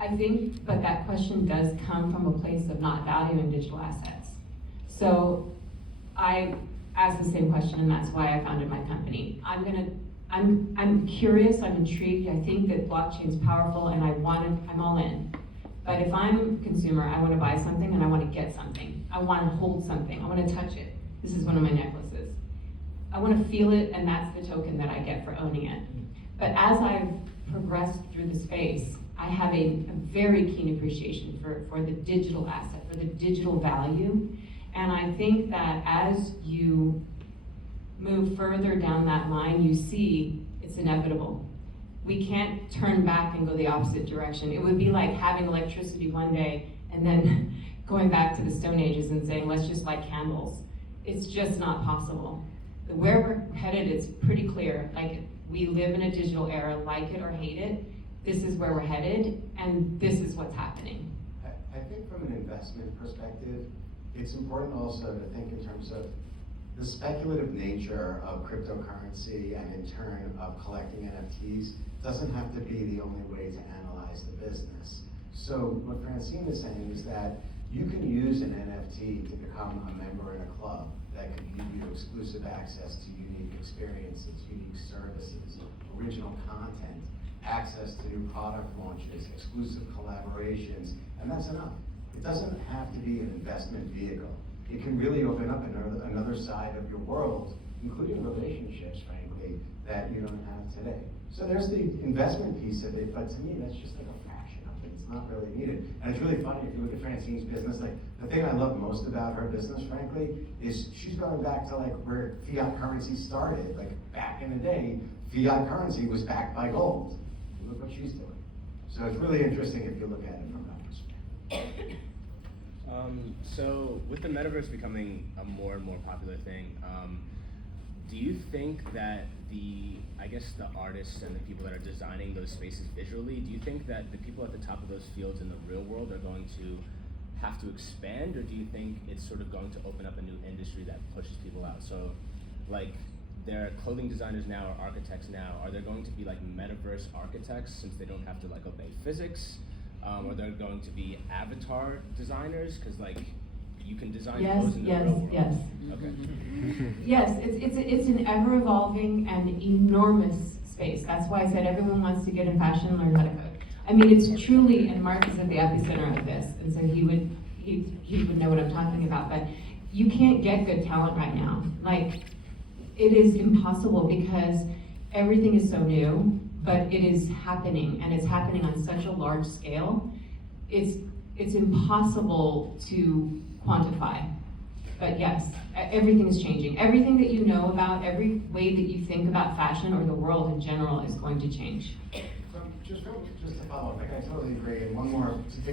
I think, but that question does come from a place of not valuing digital assets. So I asked the same question, and that's why I founded my company. I'm curious, I'm intrigued, I think that blockchain's powerful, and I'm all in. But if I'm a consumer, I wanna buy something and I wanna get something. I wanna hold something, I wanna touch it. This is one of my necklaces. I wanna feel it, and that's the token that I get for owning it. But as I've progressed through the space, I have a very keen appreciation for the digital asset, for the digital value. And I think that as you move further down that line, you see it's inevitable. We can't turn back and go the opposite direction. It would be like having electricity one day and then going back to the Stone Ages and saying, let's just light candles. It's just not possible. Where we're headed is pretty clear. Like, we live in a digital era, like it or hate it. This is where we're headed, and this is what's happening. I think from an investment perspective, it's important also to think in terms of the speculative nature of cryptocurrency, and in turn of collecting NFTs doesn't have to be the only way to analyze the business. So what Francine is saying is that you can use an NFT to become a member in a club that could give you exclusive access to unique experiences, unique services, original content, access to new product launches, exclusive collaborations, and that's enough. It doesn't have to be an investment vehicle. It can really open up another side of your world, including relationships, frankly, that you don't have today. So there's the investment piece of it, but to me, that's just like a fraction of it. It's not really needed. And it's really funny, if you look at Francine's business, like, the thing I love most about her business, frankly, is she's going back to like where fiat currency started. Like, back in the day, fiat currency was backed by gold. Look what she's doing. So it's really interesting if you look at it from that perspective. So with the metaverse becoming a more and more popular thing, do you think that the artists and the people that are designing those spaces visually, do you think that the people at the top of those fields in the real world are going to have to expand, or do you think it's sort of going to open up a new industry that pushes people out? So, like, there are clothing designers now, or architects now. Are there going to be like metaverse architects, since they don't have to like obey physics? Or they're going to be avatar designers, because like you can design clothes in the real world. Yes. Okay. Yes, it's an ever-evolving and enormous space. That's why I said everyone wants to get in fashion and learn how to code. I mean, it's truly, and Mark is at the epicenter of this, and so he would know what I'm talking about. But you can't get good talent right now. Like, it is impossible because everything is so new, but it is happening, and it's happening on such a large scale. It's impossible to quantify. But yes, everything is changing. Everything that you know about, every way that you think about fashion or the world in general is going to change. Just to follow up, like, I totally agree. And one more to take